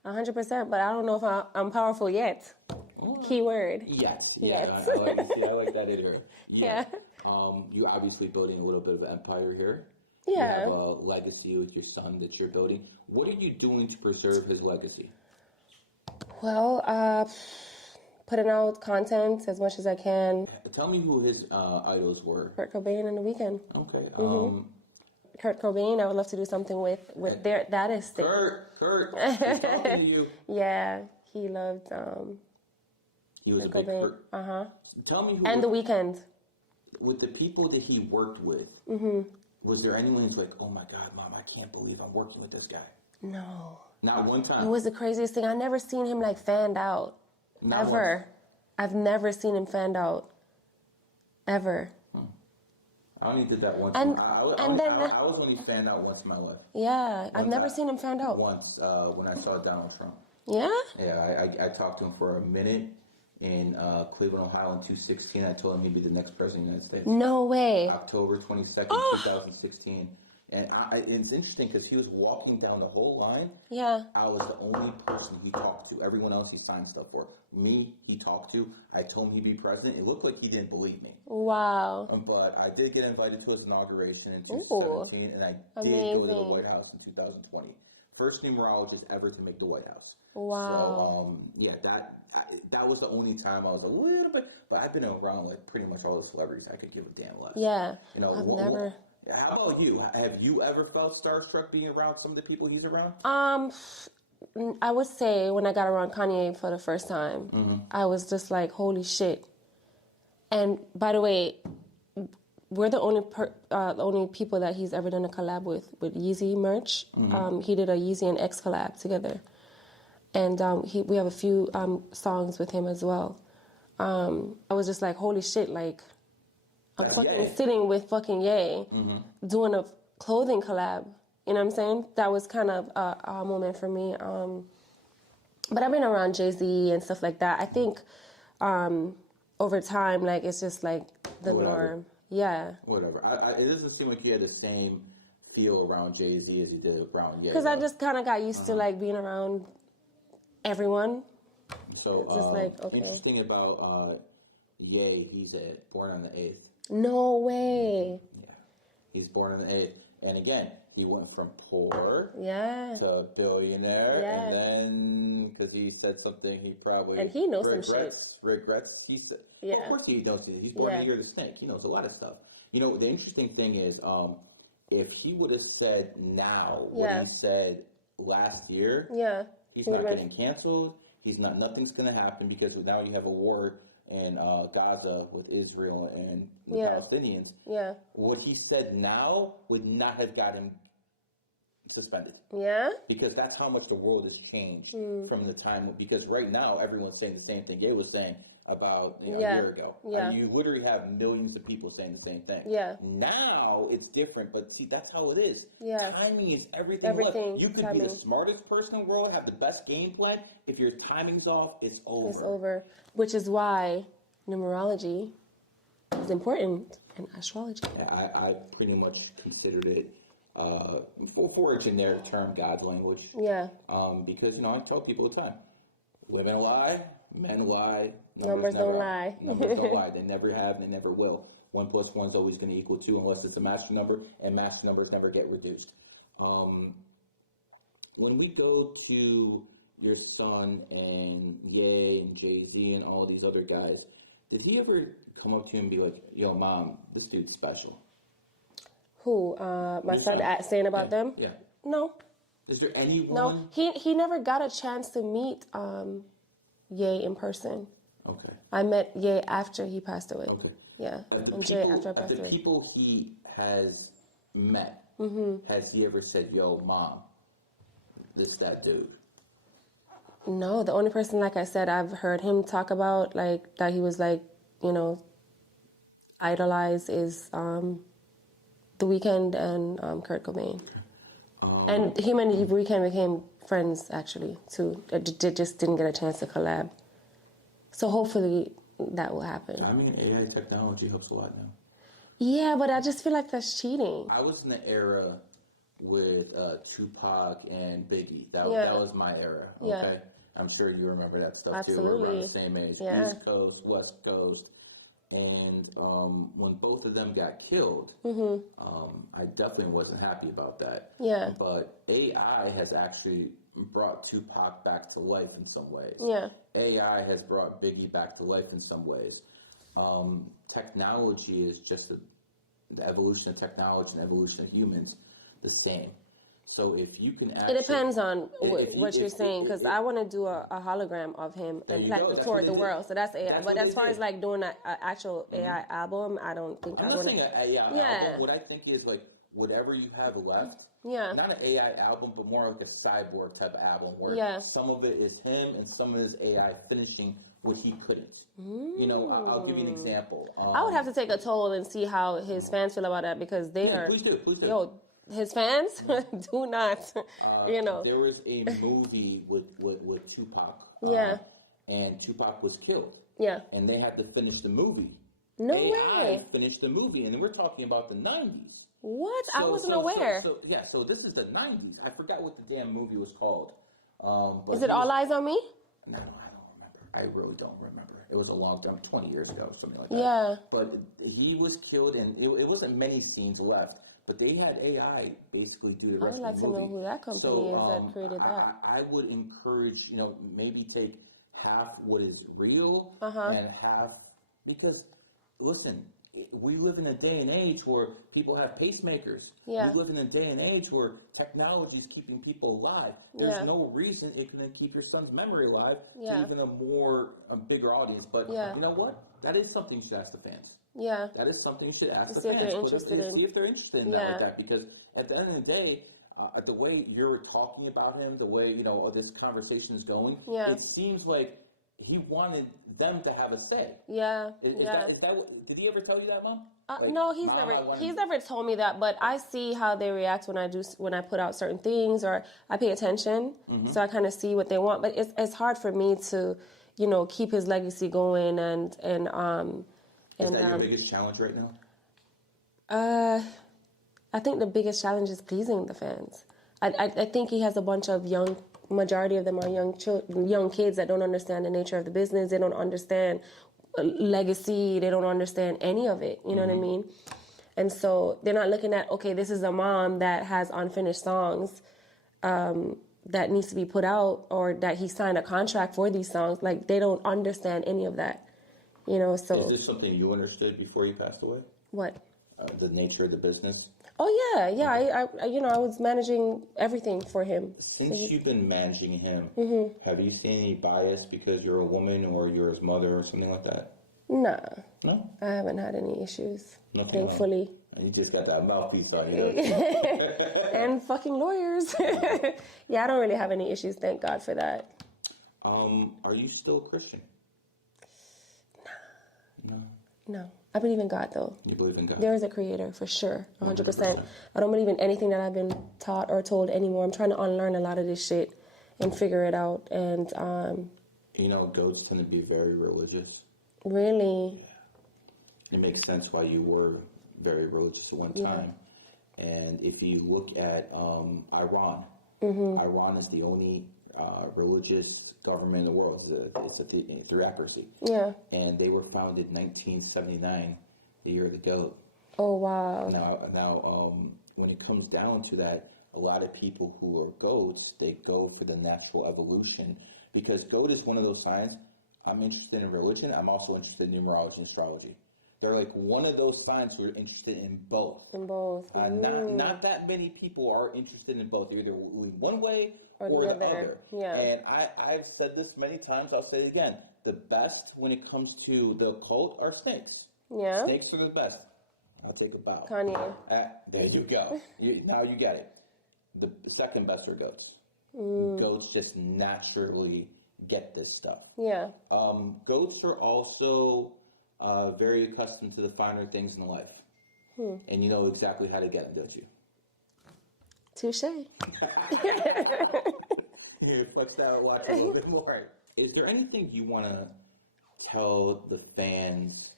100%, but I don't know if I'm powerful yet. Keyword. Yes. Yes. I like that either. Yeah. You obviously building a little bit of an empire here. Yeah. You have a legacy with your son that you're building. What are you doing to preserve his legacy? Well, putting out content as much as I can. Tell me who his idols were. Kurt Cobain and The Weeknd. Okay. Kurt Cobain, I would love to do something with that estate. Kurt, he's talking to you. Yeah, he loved He was Kurt a big Cobain. Kurt. Tell me who. And The Weeknd. With the people that he worked with, was there anyone who's like, oh my God, Mom, I can't believe I'm working with this guy? No. Not one time. It was the craziest thing. I never seen him like fanned out. Not ever. once. I've never seen him fanned out. Ever. I only did that once. And I was only fanned out once in my life. Yeah, I've never seen him fanned out. Once when I saw Donald Trump. Yeah? Yeah, I talked to him for a minute in Cleveland, Ohio in 2016. I told him he'd be the next president of the United States. No way. October 22nd, 2016. And it's interesting because he was walking down the whole line. Yeah. I was the only person he talked to. Everyone else he signed stuff for. Me, he talked to. I told him he'd be president. It looked like he didn't believe me. Wow. But I did get invited to his inauguration in 2017, and I did go to the White House in 2020. First numerologist ever to make the White House. Wow. So, that was the only time I was a little bit, but I've been around like pretty much all the celebrities I could give a damn less. Yeah. You know, I've never. How about you? Have you ever felt starstruck being around some of the people he's around? I would say when I got around Kanye for the first time, I was just like, holy shit. And by the way, we're the only people that he's ever done a collab with Yeezy merch. He did a Yeezy and X collab together. And we have a few songs with him as well. I was just like, holy shit, like, I'm fucking sitting with fucking Ye doing a clothing collab. You know what I'm saying? That was kind of a moment for me. But I've been around Jay-Z and stuff like that. I think over time, like, it's just like the norm. Yeah. Whatever. It doesn't seem like you had the same feel around Jay-Z as you did around Ye. Because I just kind of got used to, like, being around everyone. So, it's just like, okay. Interesting about Ye, he's born on the 8th. No way. Yeah. He's born on the 8th. And again, he went from poor to billionaire. Yeah. And then, because he said something he probably and he knows some shit. Regrets. He said, yeah. Of course he knows. He's born in the year of the snake. He knows a lot of stuff. You know, the interesting thing is, if he would have said now what he said last year, he's not getting canceled. Nothing's going to happen because now you have a war in Gaza with Israel and the Palestinians. Yeah. What he said now would not have got him suspended. Yeah. Because that's how much the world has changed from the time. Because right now everyone's saying the same thing Ye was saying about a year ago. Yeah. You literally have millions of people saying the same thing. Yeah. Now it's different, but see, that's how it is. Yeah. Timing is everything. Everything. You could be the smartest person in the world, have the best game plan. If your timing's off, it's over. It's over. Which is why numerology is important in astrology. I pretty much considered it for a generic term, God's language. Yeah. Because, I tell people all the time, women lie, men lie, numbers don't lie. Numbers don't lie. They never have, they never will. 1 + 1 is always going to equal 2 unless it's a master number, and master numbers never get reduced. When we go to your son and Ye and Jay-Z and all these other guys, did he ever come up to you and be like, yo, Mom, this dude's special? Who? My son saying about them? Yeah. No. Is there anyone? No, he never got a chance to meet Ye in person. Okay. I met Ye after he passed away. Okay. Yeah, and Jay after I of passed the away. people he has met, has he ever said, "Yo, mom, this that dude"? No, the only person, like I said, I've heard him talk about, like, that he was, like, you know, idolized is The Weeknd and Kurt Cobain. And him and The Weeknd became friends, actually, too. They just didn't get a chance to collab. So hopefully that will happen. I mean, AI technology helps a lot now. Yeah, but I just feel like that's cheating. I was in the era with Tupac and Biggie. That was my era. Okay, Yeah. I'm sure you remember that stuff too. Absolutely. We're around the same age. Yeah. East Coast, West Coast, and when both of them got killed, I definitely wasn't happy about that. Yeah. But AI has actually brought Tupac back to life in some ways. Yeah. AI has brought Biggie back to life in some ways. Technology is just the evolution of technology and evolution of humans the same. So if you can actually... It depends on what you're saying, because I want to do a hologram of him and toward the world. So that's AI. But as far as like doing an actual AI album, I don't think I'm not saying an AI album. What I think is like whatever you have left. Yeah. Not an AI album, but more like a cyborg type of album where some of it is him and some of it is AI finishing what he couldn't. You know, I'll give you an example. I would have to take a toll and see how his fans feel about that, because they are... Please do. Yo, his fans do not, you know. There was a movie with Tupac. And Tupac was killed. Yeah. And they had to finish the movie. No AI way. finished the movie, and we're talking about the 90s. What? I wasn't aware. So this is the 90s. I forgot what the damn movie was called. But is it All Eyes on Me? No, I don't remember. I really don't remember. It was a long time, 20 years ago, something like that. Yeah. But he was killed, and it wasn't many scenes left. But they had AI basically do the rest of the movie. I would like to know who that company is that created that. I would encourage, maybe take half what is real and half, because, listen, we live in a day and age where people have pacemakers. Yeah. We live in a day and age where technology is keeping people alive. There's no reason it couldn't keep your son's memory alive to even a bigger audience. But you know what? That is something you should ask the fans. Yeah. That is something you should ask the see fans. If they're interested in. See if they're interested in that like that. Because at the end of the day, the way you're talking about him, the way, this conversation is going, it seems like he wanted them to have a say. Yeah. Is that, did he ever tell you that, Mom? No, he's never told me that, but I see how they react when I put out certain things, or I pay attention, so I kind of see what they want. But it's hard for me to, keep his legacy going and is that your biggest challenge right now? I think the biggest challenge is pleasing the fans. I think he has a bunch of majority of them are young kids that don't understand the nature of the business. They don't understand legacy. They don't understand any of it. You know what I mean? And so they're not looking at, okay, this is a mom that has unfinished songs that needs to be put out, or that he signed a contract for these songs. Like, they don't understand any of that. So... Is this something you understood before you passed away? What? The nature of the business? Oh, yeah. I was managing everything for him. Since you've been managing him, have you seen any bias because you're a woman or you're his mother or something like that? Nah. No? I haven't had any issues. Nothing. Thankfully. And you just got that mouthpiece on you. And fucking lawyers. Yeah, I don't really have any issues. Thank God for that. Are you still a Christian? No. I believe in God, though. You believe in God? There is a creator, for sure. 100%. I don't believe in anything that I've been taught or told anymore. I'm trying to unlearn a lot of this shit and figure it out. And, goats tend to be very religious. Really? Yeah. It makes sense why you were very religious at one time. And if you look at Iran, Iran is the only religious government in the world. It's a theocracy. Yeah. And they were founded in 1979, the year of the goat. Oh, wow. Now, when it comes down to that, a lot of people who are goats, they go for the natural evolution, because goat is one of those signs. I'm interested in religion. I'm also interested in numerology and astrology. They're like one of those signs who are interested in both. In both. Not that many people are interested in both, either one way or the other. Yeah. And I've said this many times. I'll say it again. The best when it comes to the occult are snakes. Yeah. Snakes are the best. I'll take a bow. Kanye. There you go. Now you get it. The second best are goats. Goats just naturally get this stuff. Yeah. Goats are also very accustomed to the finer things in life. And you know exactly how to get them, don't you? Touche. You flex that watch a little bit more. Is there anything you want to tell the fans,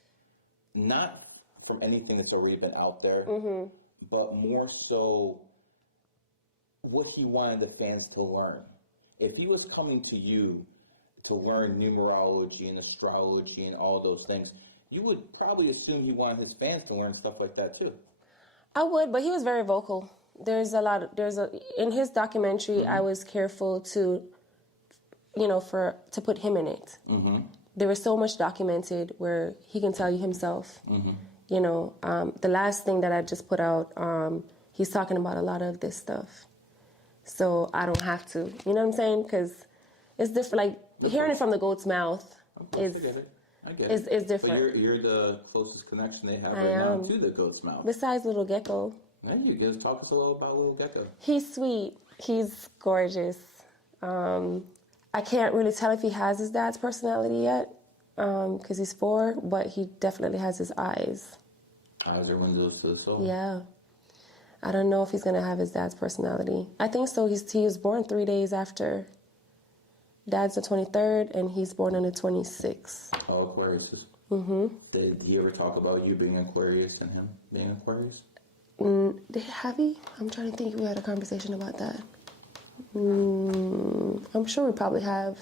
not from anything that's already been out there, but more so what he wanted the fans to learn? If he was coming to you to learn numerology and astrology and all those things, you would probably assume he wanted his fans to learn stuff like that too. I would, but he was very vocal. In his documentary, I was careful to put him in it. There was so much documented where he can tell you himself. The last thing that I just put out, he's talking about a lot of this stuff. So I don't have to, you know what I'm saying? Because it's different. Like hearing it from the goat's mouth is different. But you're the closest connection they have right now to the goat's mouth. Besides Little Gecko. There you go. Talk us a little about Little Gecko. He's sweet. He's gorgeous. I can't really tell if he has his dad's personality yet because he's 4, but he definitely has his eyes. Eyes are windows to the soul. Yeah. I don't know if he's going to have his dad's personality. I think so. He was born 3 days after. Dad's the 23rd, and he's born on the 26th. Oh, Aquarius. Mm-hmm. Did he ever talk about you being Aquarius and him being Aquarius? Have he? I'm trying to think if we had a conversation about that. I'm sure we probably have.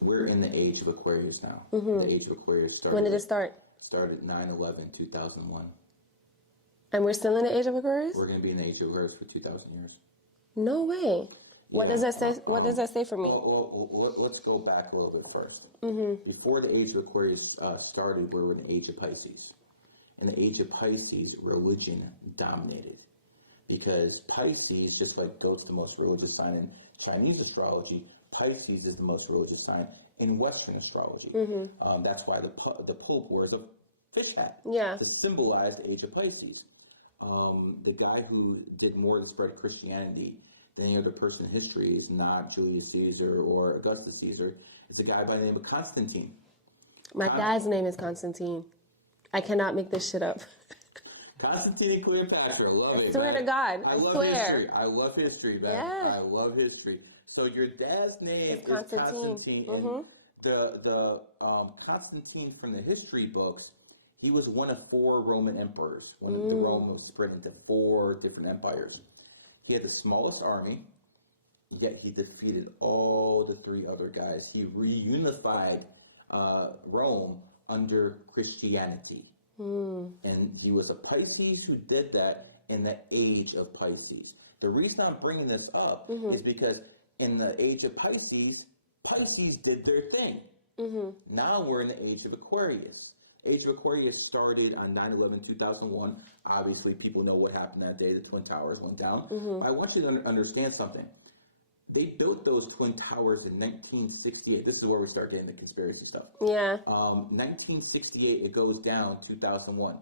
We're in the age of Aquarius now. The age of Aquarius started. When did it start? Started 9/11/2001. And we're still in the age of Aquarius? We're going to be in the age of Aquarius for 2,000 years. No way. What does that say? What does that say for me? Well, let's go back a little bit first. Before the age of Aquarius started, we were in the age of Pisces. In the age of Pisces, religion dominated. Because Pisces, just like goat's the most religious sign in Chinese astrology, Pisces is the most religious sign in Western astrology. That's why the Pope wears a fish hat to symbolize the age of Pisces. The guy who did more to spread Christianity than any other person in history is not Julius Caesar or Augustus Caesar. It's a guy by the name of Constantine. My dad's name is Constantine. I cannot make this shit up. Constantine and Cleopatra. Love it. I swear to God. I swear. History. I love history, man. Yeah. I love history. So your dad's name is Constantine. And the Constantine from the history books, he was one of 4 Roman emperors when the Rome was split into 4 different empires. He had the smallest army, yet he defeated all the 3 other guys. He reunified Rome under Christianity. And he was a Pisces who did that in the age of Pisces. The reason I'm bringing this up is because in the age of Pisces, Pisces did their thing. Now we're in the age of Aquarius. Age of Aquarius started on 9/11/2001. Obviously, people know what happened that day. The Twin Towers went down. I want you to understand something. They built those Twin Towers in 1968. This is where we start getting the conspiracy stuff. Yeah. 1968, it goes down 2001.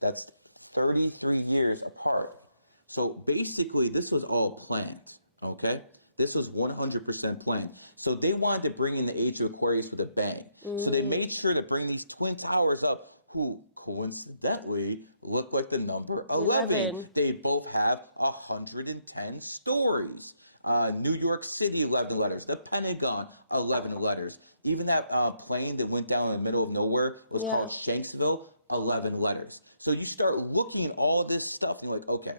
That's 33 years apart. So basically, this was all planned, okay? This was 100% planned. So they wanted to bring in the age of Aquarius with a bang. So they made sure to bring these Twin Towers up, who coincidentally look like the number 11. They both have 110 stories. New York City, 11 letters. The Pentagon, 11 letters. Even that plane that went down in the middle of nowhere was called Shanksville, 11 letters. So you start looking at all this stuff, and you're like, okay,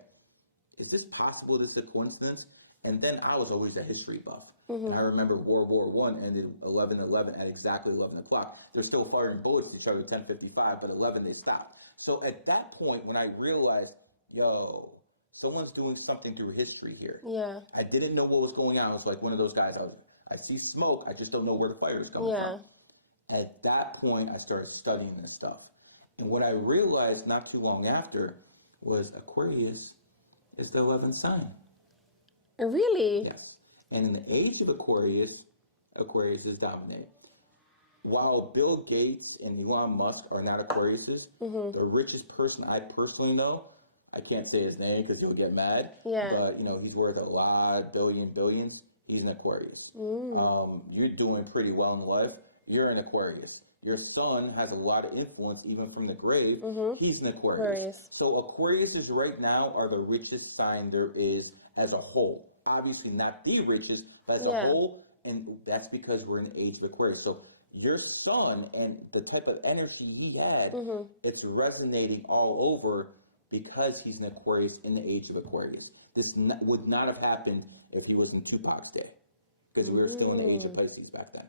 is this possible? This is a coincidence? And then I was always a history buff. And I remember World War I ended 11/11 at exactly 11 o'clock. They're still firing bullets at each other at 10:55, but 11 they stopped. So at that point, when I realized, yo, someone's doing something through history here. Yeah. I didn't know what was going on. I was like one of those guys. I see smoke. I just don't know where the fire is coming from. At that point, I started studying this stuff. And what I realized not too long after was Aquarius is the 11th sign. Really? Yes. And in the age of Aquarius, Aquarius is dominating. While Bill Gates and Elon Musk are not Aquariuses, the richest person I personally know, I can't say his name because he'll get mad. Yeah. But, he's worth a lot, billions. He's an Aquarius. You're doing pretty well in life. You're an Aquarius. Your son has a lot of influence, even from the grave. He's an Aquarius. So Aquariuses right now are the richest sign there is as a whole. Obviously not the richest, but as a whole. And that's because we're in the age of Aquarius. So your son and the type of energy he had, it's resonating all over because he's an Aquarius in the age of Aquarius. This would not have happened if he was in Tupac's day, because we were still in the age of Pisces back then.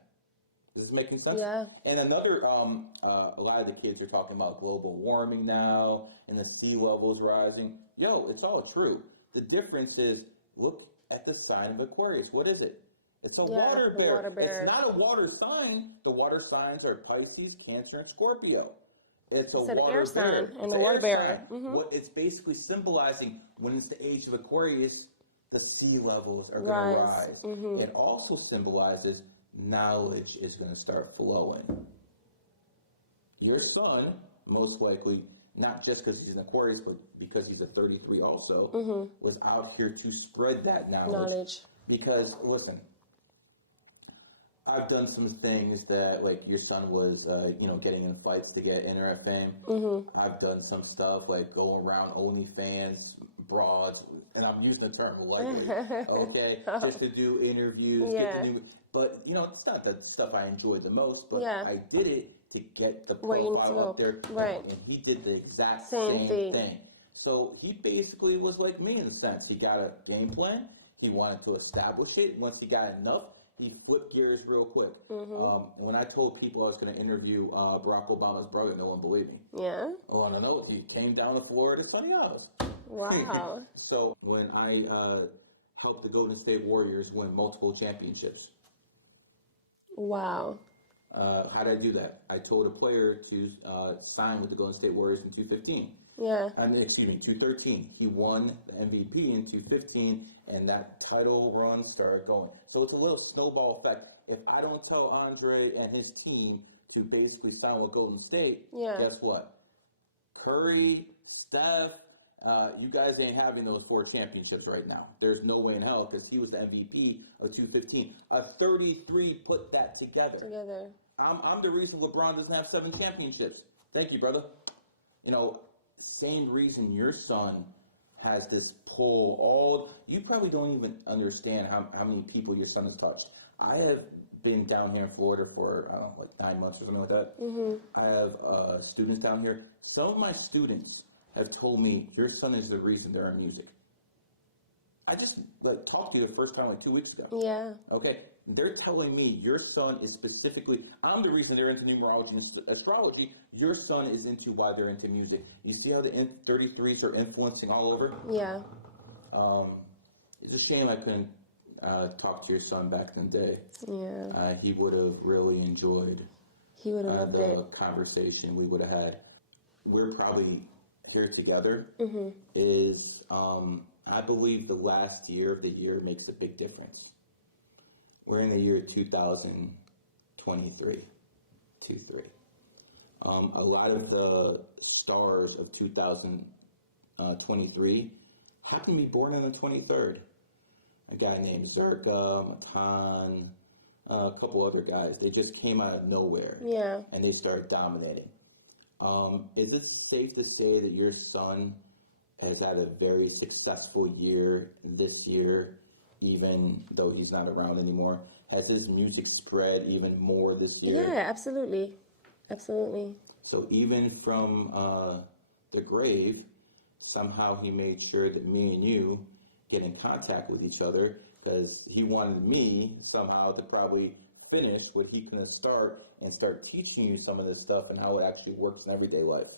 Is this making sense? Yeah. And another, a lot of the kids are talking about global warming now and the sea levels rising. It's all true. The difference is, look at the sign of Aquarius. What is it? It's a water bear. It's not a water sign. The water signs are Pisces, Cancer, and Scorpio. It's a water air sign bear. and a water bear. What it's basically symbolizing, when it's the age of Aquarius, the sea levels are going to rise. It also symbolizes knowledge is going to start flowing. Your son, most likely, not just because he's an Aquarius, but because he's a 33 also, was out here to spread that knowledge. Because, listen, I've done some things that, like, your son was, getting in fights to get internet fame. I've done some stuff like going around OnlyFans, broads, and I'm using the term lightly, okay, just to do interviews, but, it's not the stuff I enjoyed the most, but I did it to get the profile up there. Right. And he did the exact same thing. So he basically was like me in a sense. He got a game plan. He wanted to establish it. Once he got enough, he flipped gears real quick. When I told people I was going to interview Barack Obama's brother, no one believed me. Yeah. I want to know if he came down to Florida, Sunny Isles. Wow. So when I helped the Golden State Warriors win multiple championships. Wow. How did I do that? I told a player to sign with the Golden State Warriors in 2015. Yeah. 2013. He won the MVP in 2015, and that title run started going. So it's a little snowball effect. If I don't tell Andre and his team to basically sign with Golden State, guess what? Curry, Steph, you guys ain't having those 4 championships right now. There's no way in hell, because he was the MVP of 2015. A 33 put that together. I'm the reason LeBron doesn't have 7 championships. Thank you, brother. Same reason your son has this pull. You probably don't even understand how many people your son has touched. I have been down here in Florida for, I don't know, like 9 months or something like that. I have students down here. Some of my students have told me your son is the reason they're in music. I just talked to you the first time 2 weeks ago. Yeah. Okay. They're telling me your son is specifically, I'm the reason they're into numerology and astrology. Your son is into why they're into music. You see how the 33s are influencing all over? Yeah. It's a shame I couldn't talk to your son back in the day. Yeah. He would have really enjoyed the conversation we would have had. We're probably here together is, I believe the last year of the year makes a big difference. We're in the year 2023. A lot of the stars of 2023 happen to be born on the 23rd. A guy named Zerka, Matan, a couple other guys. They just came out of nowhere. Yeah. And they started dominating. Is it safe to say that your son has had a very successful year this year, even though he's not around anymore? Has his music spread even more this year? Yeah, absolutely. Absolutely. So even from the grave, somehow he made sure that me and you get in contact with each other, because he wanted me somehow to probably finish what he couldn't start and start teaching you some of this stuff and how it actually works in everyday life.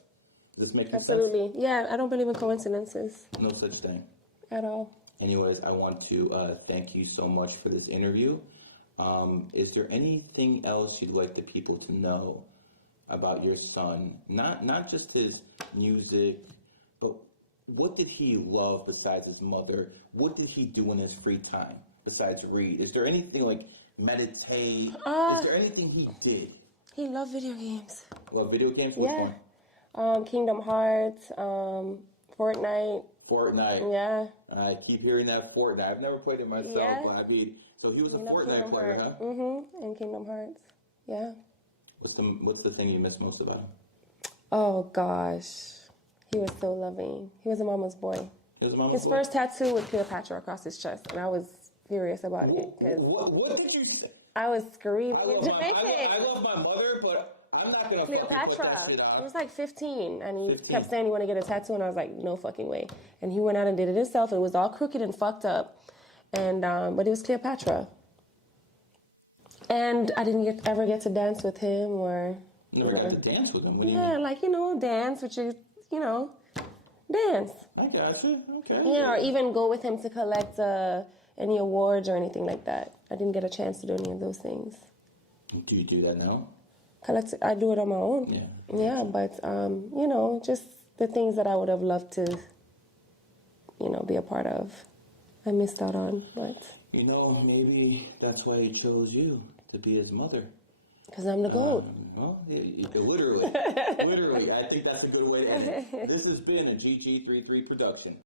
Does this make sense? Absolutely. Yeah, I don't believe in coincidences. No such thing. At all. Anyways, I want to thank you so much for this interview. Is there anything else you'd like the people to know about your son? Not just his music, but what did he love besides his mother? What did he do in his free time besides read? Is there anything like meditate? Is there anything he did? He loved video games. Love video games? Which Yeah. one? Kingdom Hearts, Fortnite. Fortnite. Yeah. I keep hearing that Fortnite. I've never played it myself, Yeah. but I mean, so he was a Kingdom Fortnite player, huh? Mm-hmm. And Kingdom Hearts. Yeah. What's the thing you miss most about him? Oh gosh, he was so loving. He was a mama's boy. He was a mama's His boy? first tattoo was Cleopatra across his chest, and I was furious about it because What did you say? I was screaming I in love Jamaican. my mother, but I'm not gonna fucking put Cleopatra. that shit out. He was like 15, and he 15. kept saying he wanted to get a tattoo, and I was like, no fucking way. And he went out and did it himself. It was all crooked and fucked up, and but it was Cleopatra. And I didn't ever get to dance with him or. Never got to dance with him. What do you Yeah, mean? like, dance with you, dance. I got you. Okay. Yeah, or even go with him to collect any awards or anything like that. I didn't get a chance to do any of those things. Do you do that now? I do it on my own. Yeah. Yeah, but, just the things that I would have loved to, be a part of. I missed out on, but. Maybe that's why he chose you to be his mother. Because I'm the GOAT. Well, you could literally. I think that's a good way to end it. This has been a GG33 production.